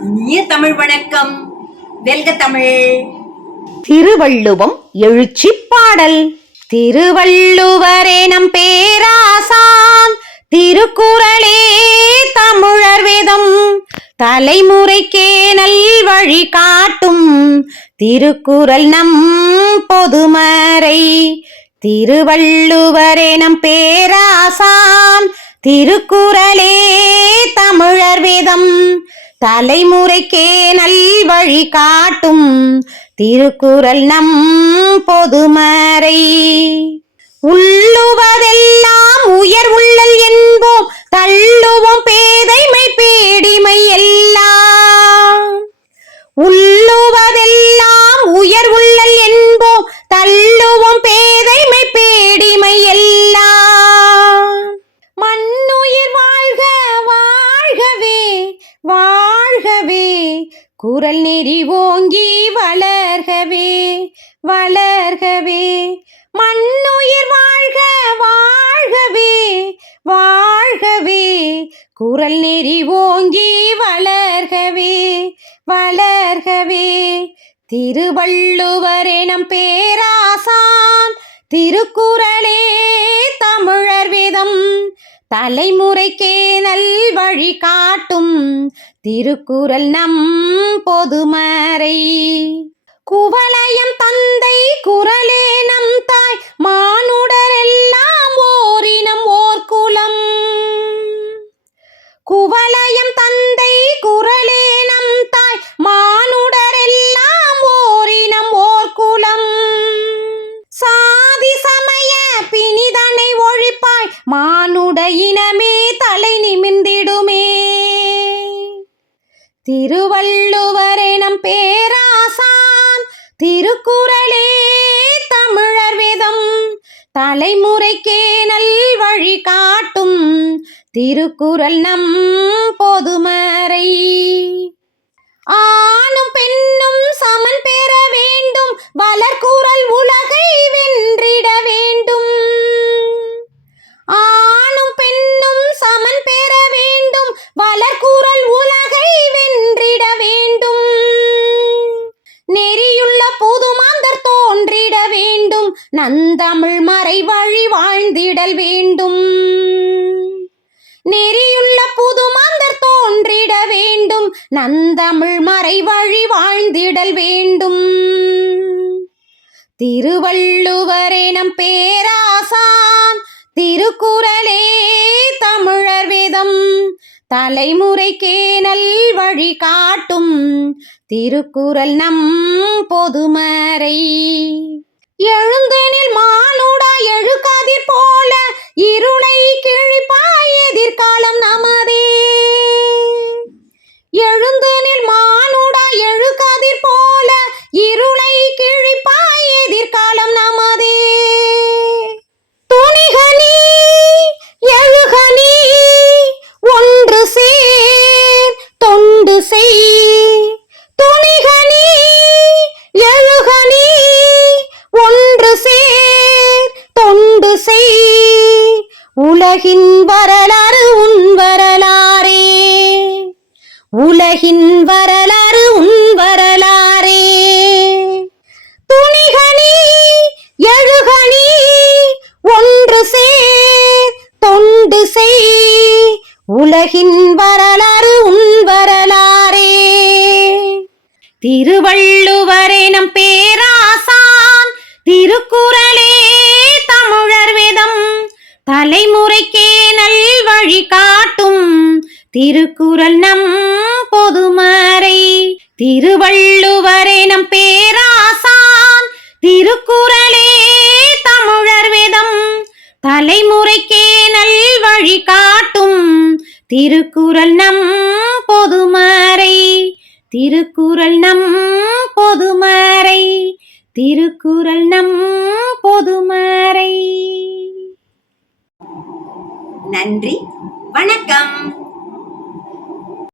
இனிய தமிழ் வணக்கம். வெல்க தமிழ். திருவள்ளுவம் எழுச்சி பாடல். திருவள்ளுவரே நம் பேராசான், திருக்குறளே தமிழர் வேதம், தலைமுறைக்கே நல் வழி காட்டும் திருக்குறள் நம் பொதுமறை. திருவள்ளுவரே நம் பேராசான், திருக்குறளே தமிழர் வேதம், தலைமுறைக்கே நல் வழி காட்டும் திருக்குறள் நம் பொதுமறை. உள்ளுவதெல்லாம் உயர் உள்ளல் என்போம், தள்ளுவோம் பேதைமை பீடிமை எல்லாம். உள்ளுவதெல்லாம் உயர் உள்ளல் என்போம், தள்ளுவோம் பேதைமை பீடிமை எல்லாம். மண்ணுயிர் வாழ்க வாழ்கவே வாழ்கவே, குறள் நெறி ஓங்கி வளர்கவே வளர்கவே. மண்ணுயிர் வாழ்க வாழ்கவே வாழ்கவே, குறள் நெறி ஓங்கி வளர்கவே வளர்கவே. திருவள்ளுவரே நம் பேராசான், திருக்குறளே தமிழர் வேதம், தலைமுறைக்கே நல் வழி காட்டும் திருக்குறள் நம் பொதுமறை. குவலயம் தந்தை குறளே நம் தாய், மானுடரெல்லாம் ஓரினம் ஓர் குலம். குவலயம் தந்தை குறளே நம் தாய், மானுடரெல்லாம் ஓரினம் ஓர் குலம். சாதி சமய பிணிதனை ஒழிப்பாய், மானுட இனமே தலை நிமிர்ந்திடுமே. திருவள்ளுவரே நம் பேராசான், திருக்குறளே தமிழர் வேதம், தலைமுறைக்கே நல் வழி காட்டும் திருக்குறள் நம் பொதுமறை. ஆணும் பெண்ணும் சமன் பெற வேண்டும், வளர்குறள் உலகை வென்றிட வேண்டும். ஆணும் பெண்ணும் சமன் பெற வேண்டும், வளர்குறள் உலகை வென்றிட வேண்டும். நெறியுள்ள புதுமாந்தர் தோன்றிட வேண்டும், நந்தமிழ் மறை வழி வாழ்ந்திடல் வேண்டும். நெறியுள்ள புதுமாந்தர் தோன்றிட வேண்டும், நந்தமிழ் மறை வழி வாழ்ந்திடல் வேண்டும். திருவள்ளுவரே நம் பேராசான், திருக்குறளே தமிழர் வேதம், தலைமுறைக்கே நல் வழி காட்டும் திருக்குறள் நம் பொதுமறை. எழுந்தெனில் மானுடா எழுகதிர் போல, இருளை கிழிப்பாய் எதிர்காலம் நமதே. எழுந்தெனில் மானுடா எழுகதிர் போல, இருளை கிழிப்பாய் எதிர்காலம் நமதே. துணிகனி எழுகனி ஒன்று சேர் தொண்டு செய். துணிகனி எழுகனி ஒன்று சேர் தொண்டு செய். உலகின் வரலாறு உன் வரலாறே, உலகின் வரலாறு உன் வரலாறே. துணிகனி எழுகனி ஒன்று சேர் தொண்டு செய். உலகின் வரலாறு உன் வரலாறே. திருவள்ளுவரே நம் பேராசான், திருக்குறளே தமிழர் வேதம், தலைமுறைக்கே நல் வழி காட்டும் திருக்குறள் நம் பொதுமறை. திருவள்ளுவரே நம் பேராசான், திருக்குறளே தமிழர் வேதம், தலைமுறைக்கே நல் வழி காட்டும் திருக்குறள் நம் பொதுமறை. திருக்குறள் நம் பொதுமறை, திருக்குறள் நம் பொதுமறை. நன்றி, வணக்கம்.